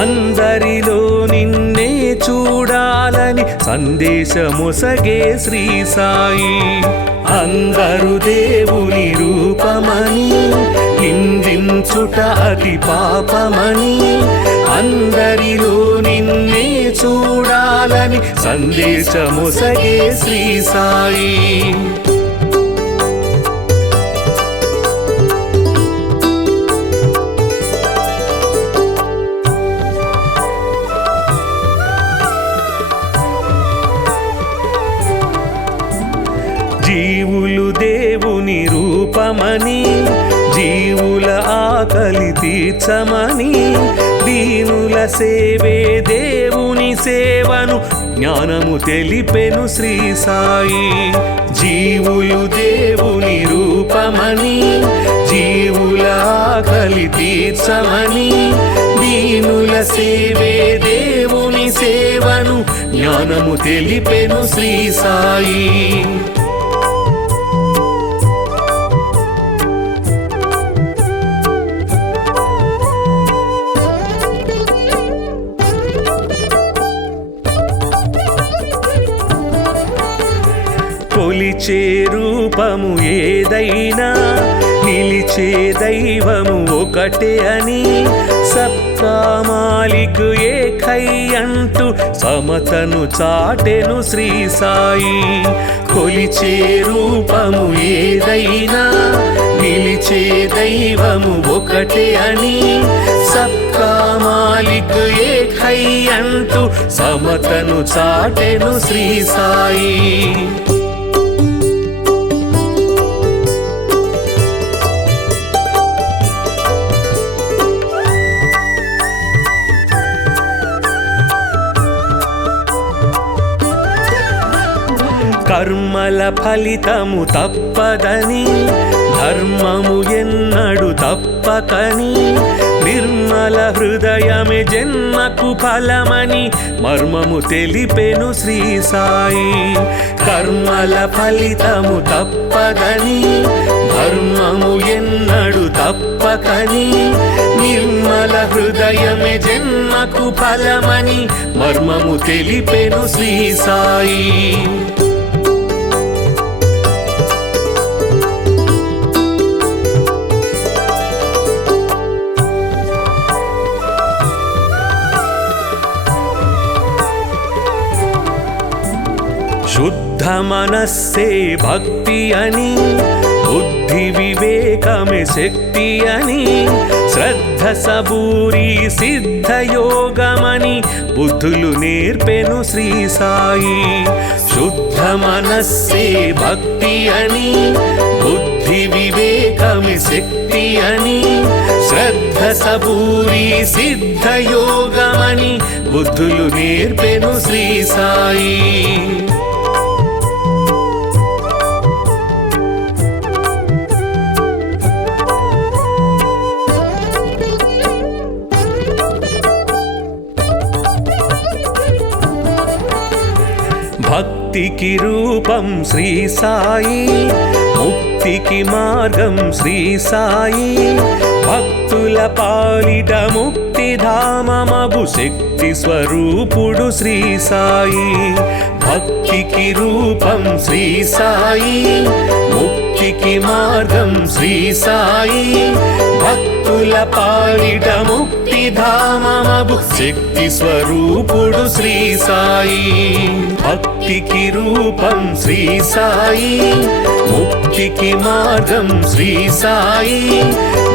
అందరిలో నిన్నే చూడాలని సందేశమొసగే శ్రీ సాయి. అందరు దేవుని రూపమని నిందించుట అతి పాపమని అందరిలో నిన్నే చూడాలని సందేశమొసగే శ్రీ సాయి. జీవులు దేవుని రూపమని జీవుల ఆకలి తీర్చమని దీనుల సేవే దేవుని సేవను జ్ఞానము తెలిపెను శ్రీ సాయి. జీవులు దేవుని రూపమని జీవుల ఆకలి తీర్చమని దీనుల సేవే దేవుని సేవను జ్ఞానము తెలిపెను శ్రీ సాయి. కొలిచే రూపము ఏదైనా నిలిచే దైవము ఒకటే అని సబ్కా మాలిక్ ఏకై అంటూ సమతను చాటెను శ్రీ సాయి. కొలిచే రూపము ఏదైనా నిలిచే దైవము ఒకటే అని సబ్కా మాలిక్ ఏకై అంటూ సమతను చాటెను శ్రీ సాయి. కర్మల ఫలితము తప్పదని ధర్మము ఎన్నడు తప్పకని నిర్మల హృదయమే జన్మకు ఫలమని మర్మము తెలిపెను శ్రీ సాయి. కర్మల ఫలితము తప్పదని ధర్మము ఎన్నడు తప్పకని నిర్మల హృదయమే జన్మకు ఫలమని మర్మము తెలిపెను శ్రీ సాయి. శుద్ధ మనస్సే భక్తి అని బుద్ధి వివేకమే శక్తి అని శ్రద్ధ సబూరి సిద్ధయోగమని బుద్ధులు నేర్పెను శ్రీ సాయి. శుద్ధ మనస్సే భక్తి అని బుద్ధి వివేకమే శక్తి అని శ్రద్ధ సబూరి సిద్ధయోగమని బుద్ధులు నేర్పెను శ్రీ సాయి. భక్తికి రూపం శ్రీ సాయి, ముక్తికి మార్గం శ్రీ సాయి, భక్తుల పాలిట ముక్తిధామమగు శక్తి స్వరూపుడు శ్రీ సాయి. భక్తికి రూపం శ్రీ సాయి, ముక్తికి మార్గం శ్రీ సాయి, భక్తుల పాలిట ముక్తిధామమగు శక్తి స్వరూపుడు శ్రీ సాయి. భక్తికి రూపం శ్రీ సాయి, ముక్తికి మార్గం శ్రీ సాయి,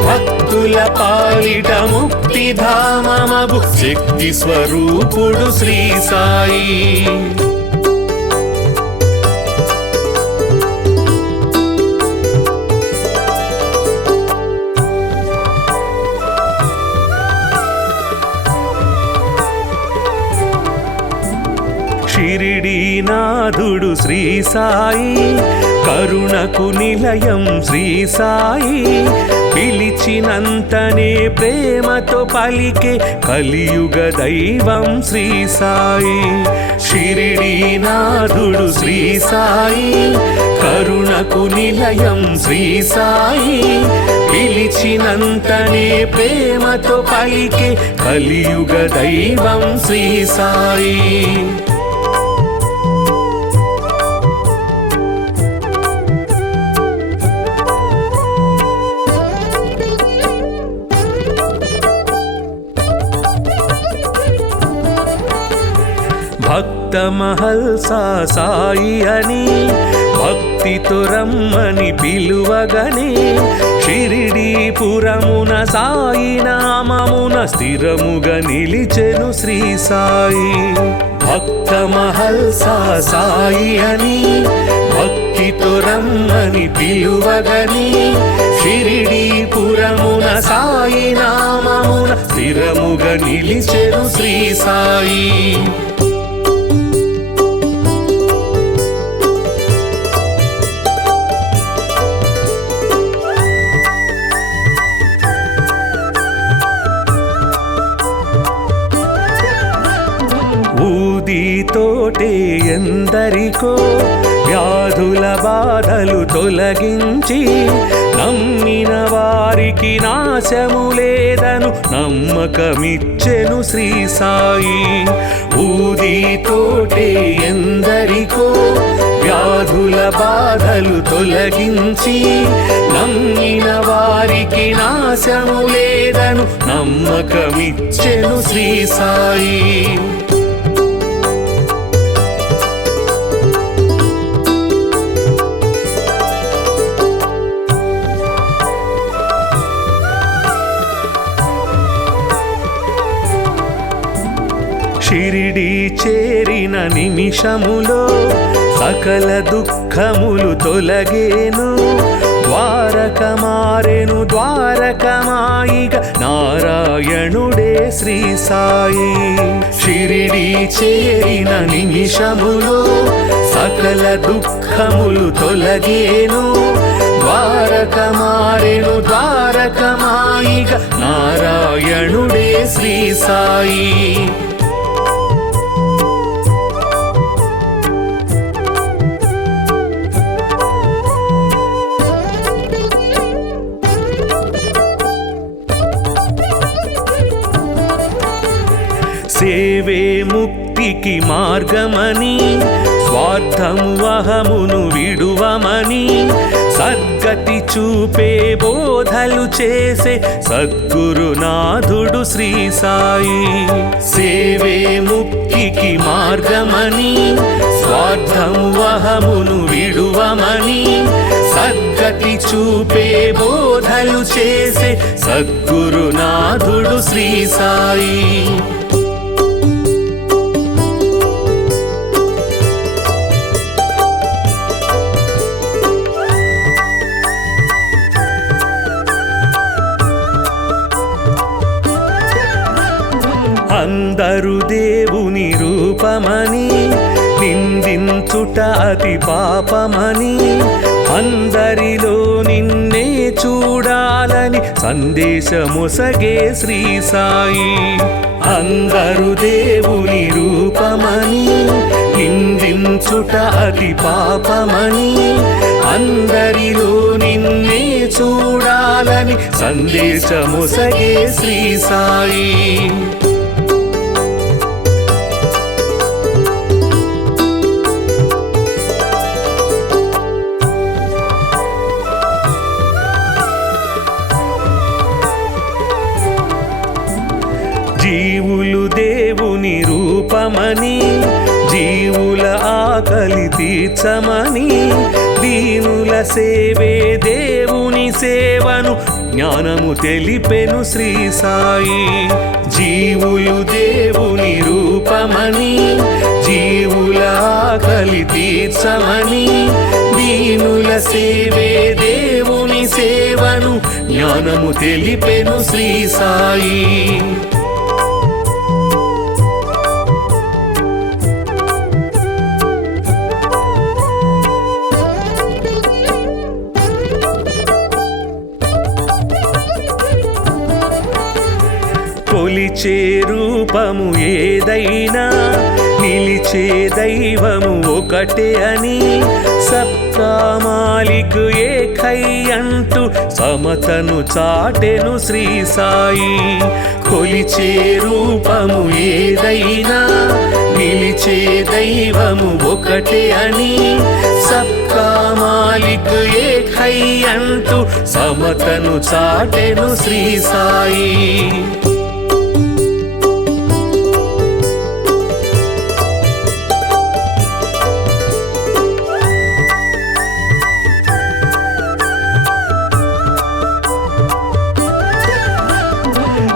భక్తుల పాలిట ముక్తిధామమగు శక్తి స్వరూపుడు శ్రీ సాయి. షిరిడీనాథుడు శ్రీ సాయి, కరుణకు నిలయం శ్రీ సాయి, పిలిచినంతనే ప్రేమతో పలికే కలియుగ దైవం శ్రీ సాయి. షిరిడీనాథుడు శ్రీ సాయి, కరుణకు నిలయం శ్రీ సాయి, పిలిచినంతనే ప్రేమతో పలికే కలియుగ దైవం శ్రీ సాయి. భక్త మహల్సా సాయి అని భక్తితో రమ్మని పిలువగనే, షిరిడీపురమున సాయి నామమున స్థిరముగా నిలిచెను శ్రీ సాయి. భక్త మహల్సా సాయి అని భక్తితో రమ్మని పిలువగనే, షిరిడీపురమున సాయి నామమున స్థిరముగా నిలిచెను శ్రీ సాయి. ఊదితోటే ఎందరికో వ్యాధుల బాధలు తొలగించి, నమ్మిన వారికి నాశము లేదను నమ్మకమిచ్చెను శ్రీ సాయి. ఊదితోటే ఎందరికో వ్యాధుల బాధలు తొలగించి, నమ్మిన వారికి నాశము లేదను నమ్మకమిచ్చెను శ్రీ సాయి. షిరిడీ చేరిన నిమిషములో సకల దుఃఖములు తొలగేను, ద్వారక మారెను ద్వారకమాయిగ నారాయణుడే శ్రీ సాయి. షిరిడీ చేరిన నిమిషములో సకల దుఃఖములు తొలగేను, ద్వారక మారెను ద్వారకమాయిగ నారాయణుడే శ్రీ సాయి. సేవే ముక్తికి మార్గమని, స్వార్థము అహమును విడువమని, సద్గతి చూపే బోధలు చేసే సద్గురునాథుడు శ్రీ సాయి. సేవే ముక్తికి మార్గమని, స్వార్థము అహమును విడువమని, సద్గతి చూపే బోధలు చేసే సద్గురునాథుడు శ్రీ సాయి. అందరు దేవుని రూపమని నిందించుట అతి పాపమని, అందరిలో నిన్నే చూడాలని సందేశమొసగే శ్రీ సాయి. అందరు దేవుని రూపమని నిందించుట అతి పాపమని అందరిలో నిన్నే చూడాలని సందేశముసగే శ్రీ సాయి. జీవులు దేవుని రూపమని జీవుల ఆకలి తీర్చమని దీనుల సేవే దేవుని సేవను జ్ఞానము తెలిపెను శ్రీ సాయి. జీవులు దేవుని రూపమని జీవుల ఆకలి తీర్చమని దీనుల సేవే దేవుని సేవను జ్ఞానము తెలిపెను శ్రీ సాయి. కొలిచే రూపము ఏదైనా నిలిచే దైవము ఒకటే అని సబ్కా మాలిక్ ఏకై అంటూ సమతను చాటెను శ్రీ సాయి. కొలిచే రూపము ఏదైనా నిలిచే దైవము ఒకటే అని సబ్కా మాలిక్ ఏకై అంటూ సమతను చాటెను శ్రీ సాయి.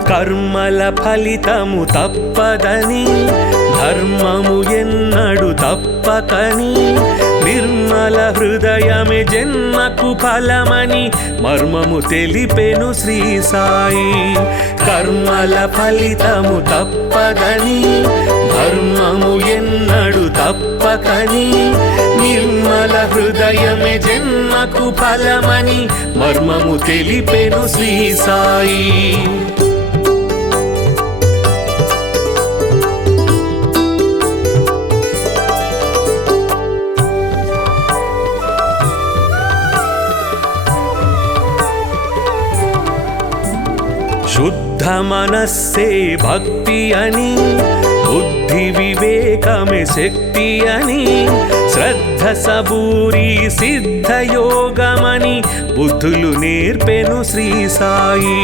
కర్మల ఫలితము తప్పదని ధర్మము ఎన్నడు తప్పకని నిర్మల హృదయమే జన్మకు ఫలమని మర్మము తెలిపెను శ్రీ సాయి. కర్మల ఫలితము తప్పదని ధర్మము ఎన్నడు తప్పకని నిర్మల హృదయమే జన్మకు ఫలమని మర్మము తెలిపెను శ్రీ సాయి. శుద్ధ మనస్సే భక్తి అని బుద్ధి వివేకమే శక్తి అని శ్రద్ధ సబూరి సిద్ధ యోగమని బుద్ధులు నేర్పెను శ్రీ సాయి.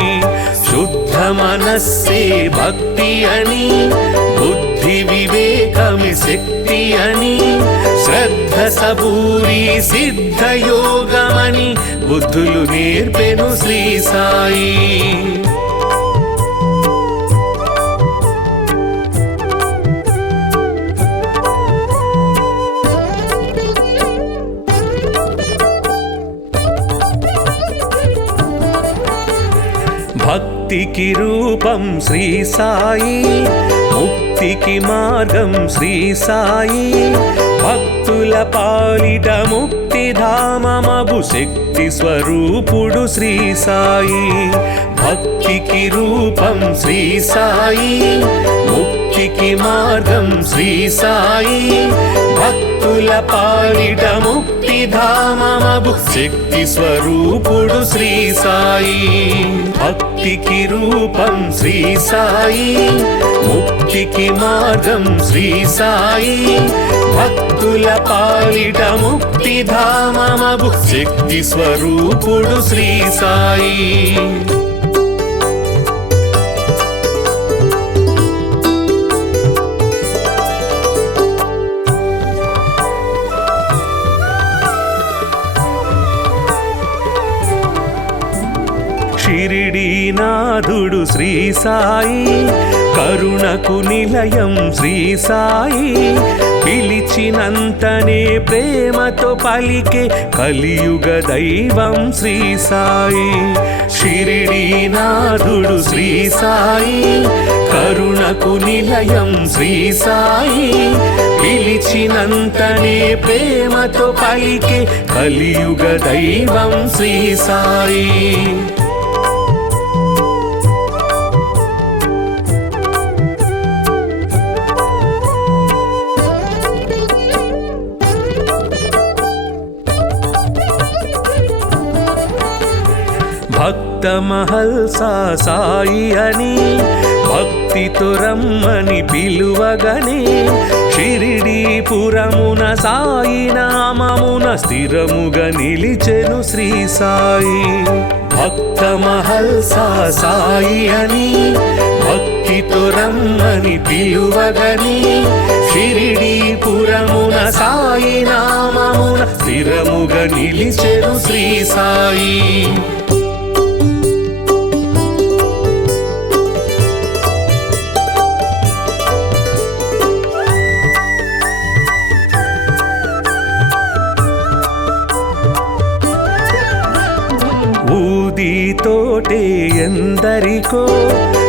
శుద్ధ మనస్సే భక్తి అని బుద్ధి వివేకమే శక్తి అని శ్రద్ధ సబూరి సిద్ధ యోగమని బుద్ధులు నేర్పెను శ్రీ సాయి. భక్తికి రూపం శ్రీ సాయి, ముక్తికి మార్గం శ్రీ సాయి. భక్తుల పాలిట ముక్తిధామమగు శక్తి స్వరూపుడు శ్రీ సాయి. భక్తికి రూపం శ్రీ సాయి, ముక్తికి మార్గం శ్రీ సాయి. భక్తుల పాలిట ముక్తిధామమగు శక్తి స్వరూపుడు శ్రీ సాయి. భక్తికి రూపం శ్రీ సాయి, ముక్తికి మార్గం శ్రీ సాయి. భక్తుల పాలిట ముక్తిధామమగు శక్తి స్వరూపుడు శ్రీ సాయి. షిరిడీనాథుడు శ్రీ సాయి, కరుణకు నిలయం శ్రీ సాయి. పిలిచినంతనే ప్రేమతో పలికే కలియుగ దైవం శ్రీ సాయి. షిరిడీనాథుడు శ్రీ సాయి, కరుణకు నిలయం శ్రీ సాయి. పిలిచినంతనే ప్రేమతో పలికే కలియుగ దైవం శ్రీ సాయి. భక్త మహల్సా సాయి అని భక్తితో రమ్మని పిలువగనే షిరిడీపురమున సాయి నామమున స్థిరముగా నిలిచెను శ్రీ సాయి. భక్త మహల్సా సాయి అని భక్తితో రమ్మని పిలువగని షిరిడీపురమున సాయి నామమున స్థిరముగా నిలిచెను శ్రీ సాయి. ఊదితోటే ఎందరికో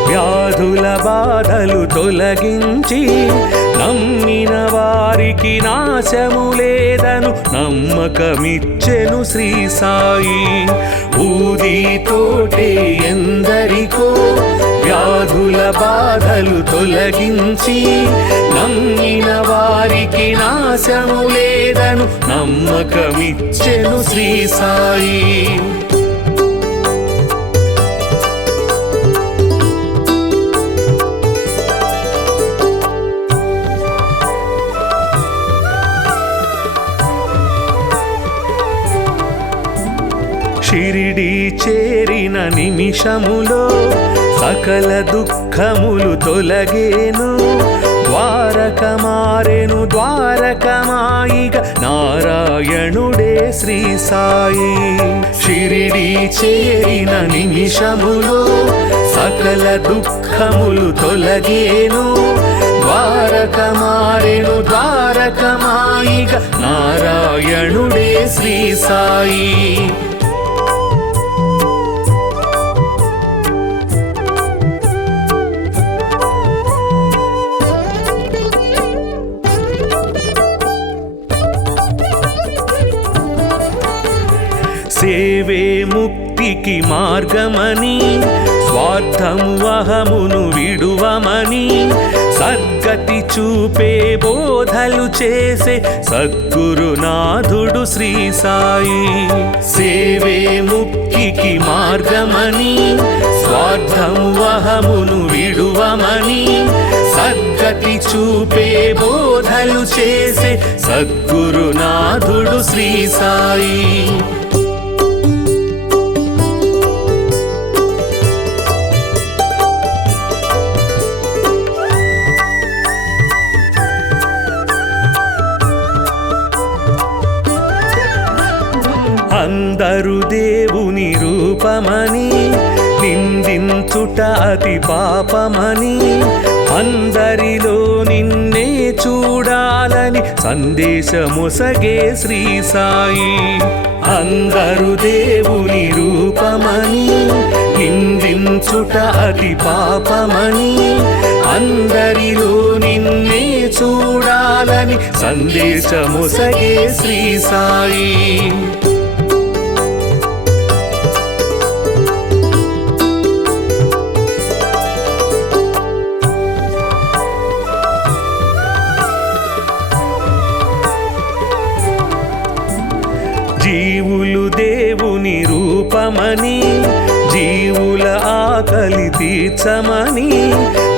వ్యాధుల బాధలు తొలగించి నమ్మిన వారికి నాశము లేదను నమ్మకమిచ్చెను శ్రీ సాయి. ఊదితోటే ఎందరికో వ్యాధుల బాధలు తొలగించి నమ్మిన వారికి నాశము లేదను నమ్మకమిచ్చెను శ్రీ సాయి. షిరిడి చేరిన నిమిషములో సకల దుఃఖములు తొలగేను ద్వారక మారెను ద్వారకమాయిగా నారాయణుడే శ్రీ సాయి. షిరిడి చేరిన నిమిషములో సకల దుఃఖములు తొలగేను ద్వారక మారెను ద్వారకమాయిగా నారాయణుడే శ్రీ సాయి. సేవే ముక్తికి మార్గమని స్వార్థము అహమును విడువమని సద్గతి చూపే బోధలు చేసే సద్గురునాథుడు శ్రీ సాయి. సేవే ముక్తికి మార్గమని స్వార్థము అహమును విడువమని సద్గతి చూపే బోధలు చేసే సద్గురునాథుడు శ్రీ సాయి. అందరు దేవుని రూపమని నిందించుట అతి పాపమని అందరిలో నిన్నే చూడాలని సందేశమొసగే శ్రీ సాయి. అందరు దేవుని రూపమని నిందించుట అతి పాపమని అందరిలో నిన్నే చూడాలని సందేశమొసగే శ్రీ సాయి. జీవులు దేవుని రూపమని జీవుల ఆకలి తీర్చమని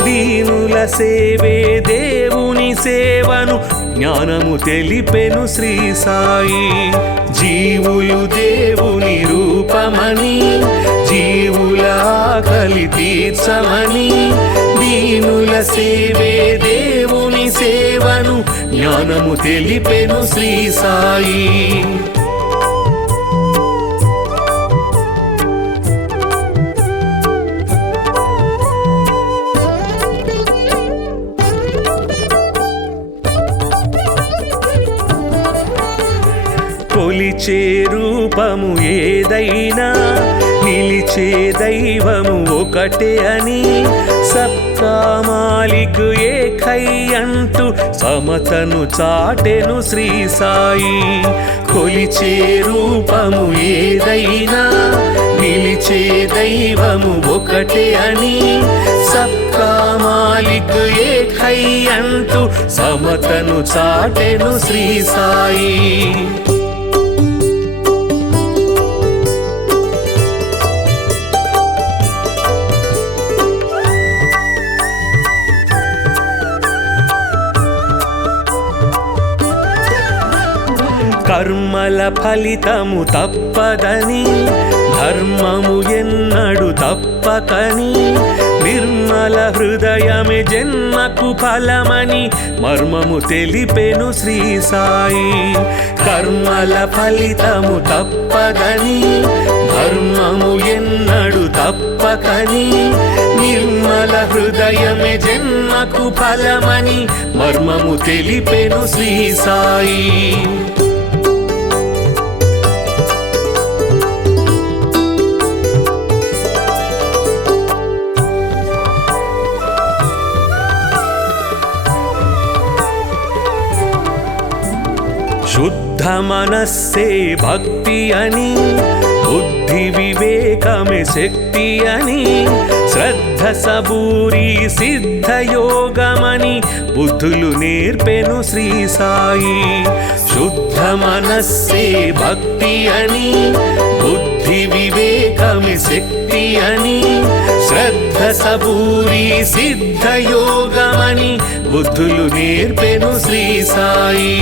దీనుల సేవే దేవుని సేవను జ్ఞానము తెలిపెను శ్రీ సాయి. జీవులు దేవుని రూపమని జీవుల ఆకలి తీర్చమని దీనుల సేవే దేవుని సేవను జ్ఞానము తెలిపెను శ్రీ సాయి. కొలిచే రూపము ఏదైనా నిలిచే దైవము ఒకటే అని సబ్కా మాలిక్ ఏకై అంటూ సమతను చాటెను శ్రీ సాయి. కొలిచే రూపము ఏదైనా నిలిచే దైవము ఒకటే అని సబ్కా మాలిక్ ఏకై అంటూ సమతను చాటెను శ్రీ సాయి. కర్మల ఫలితము తప్పదని, ధర్మము ఎన్నడు తప్పకని, నిర్మల హృదయమే జన్మకు ఫలమని మర్మము తెలిపెను శ్రీ సాయి. కర్మల ఫలితము తప్పదని, ధర్మము ఎన్నడు తప్పకని, నిర్మల హృదయమే జన్మకు ఫలమని మర్మము తెలిపెను శ్రీ సాయి. శుద్ధ మనస్సే భక్తి అని, బుద్ధి వివేకమే శక్తి అని, శ్రద్ధ సబూరి సిద్ధయోగమని బుద్ధులు నేర్పెను శ్రీ సాయి. శుద్ధ మనస్సే భక్తి అని, బుద్ధి వివేకమే శక్తి అని, శ్రద్ధ సబూరి సిద్ధయోగమని బుద్ధులు నేర్పెను శ్రీ సాయి.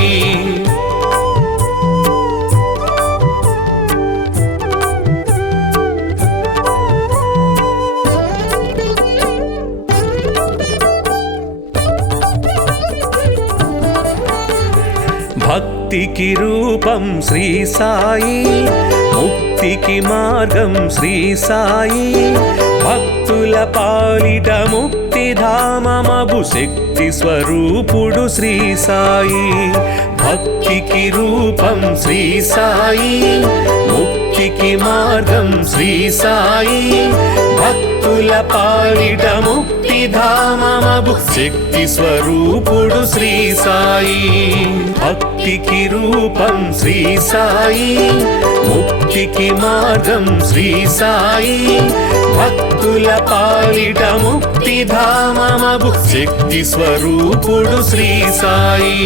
భక్తికి రూపం శ్రీ సాయి, ముక్తికి మార్గం శ్రీ సాయి, భక్తుల పాలిట ముక్తిధామమగు శక్తి స్వరూపుడు శ్రీ సాయి. భక్తికి రూపం శ్రీ సాయి, ముక్తికి మార్గం శ్రీ సాయి, భక్తుల పాలిట ముక్తిధామమగు శక్తి స్వరూపుడు శ్రీ సాయి. భక్తికి రూపం శ్రీ సాయి, ముక్తికి మార్గం శ్రీ సాయి, భక్తుల పాలిట ముక్తిధామమగు శక్తి స్వరూపుడు శ్రీ సాయి.